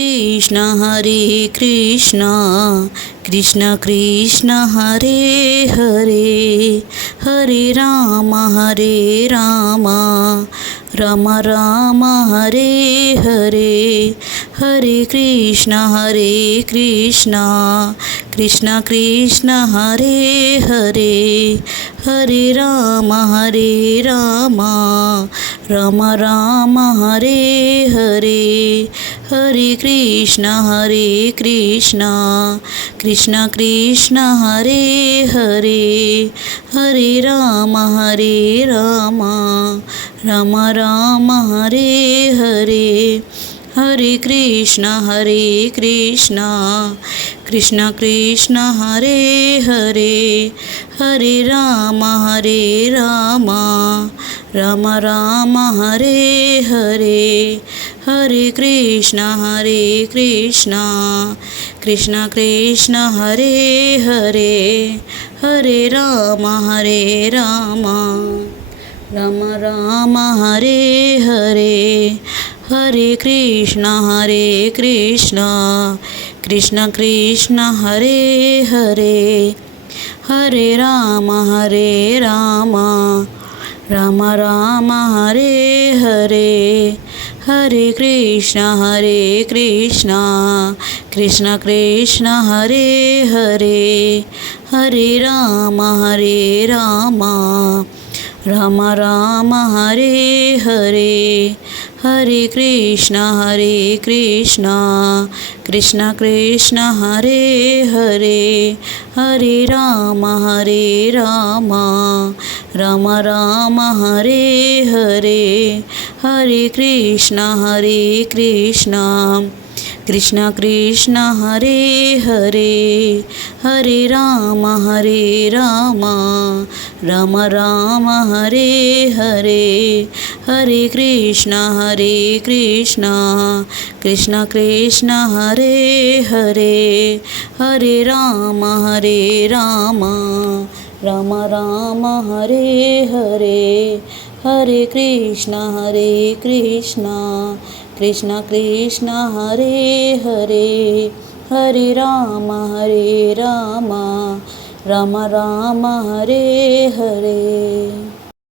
Krishna Hare Krishna Krishna Krishna Hare Hare Hare Ram Ram Ram Hare Hare Hare Krishna Krishna Krishna Hare Hare Hare Ram Ram Ram Hare Hare Hare Krishna Krishna Krishna Hare Hare Hare Ram Ram Ram Hare Hare Hare Krishna Krishna Krishna Hare Hare Hare Ram Ram Ram Hare Hare Hare Krishna Krishna Krishna Hare Hare Hare Ram Ram Ram Hare Hare Hare Krishna Krishna Krishna Hare Hare Hare Ram Ram Ram Hare Hare Hare Krishna Krishna Hare Hare Hare Ram Ram Ram Hare Hare Hare Krishna Krishna Hare Hare Hare Ram Ram Ram Hare Hare Hare Krishna Krishna Hare Hare Hare Ram Ram Ram Hare Hare Hare Krishna Krishna Hare Hare Hare Ram Ram Ram Hare Hare Hare Krishna Krishna Hare Hare Hare Ram Ram Ram Hare Hare.